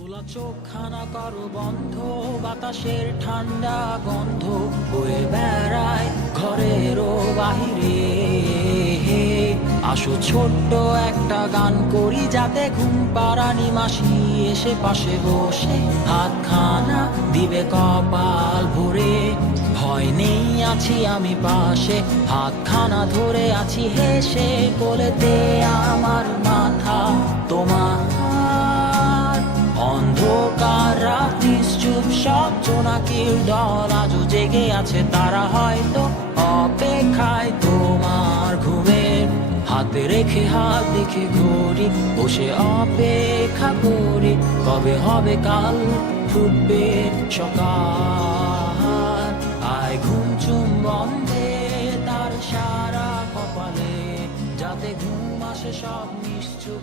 খোলা চোখখানা করো বন্ধ, বাতাসের ঠান্ডা গন্ধ বয়ে বেড়ায় ঘরেরও বাহিরে। আসো ছোট্ট একটা গান করি, যাতে ঘুম পাড়ানি মাসি এসে পাশে বসে হাতখানা দিবে কপাল ভরে। ভয় নেই, আছি আমি পাশে, হাতখানা ধরে আছি হেসে, কোলেতে আমার মাথা তোমার। অন্ধকার রাত নিশ্চুপ, সব জোনাকির দল আজও জেগে আছে, তারা হয়তো অপেক্ষায় তোমার ঘুমের। হাতে রেখে হাত দেখে ঘড়ি, বসে অপেক্ষা করি, কবে হবে কাল, ফুটবে সকাল। আয় ঘুম চুম বন্ধে তার সারা কপালে, যাতে ঘুম আসে সব নিশ্চুপ।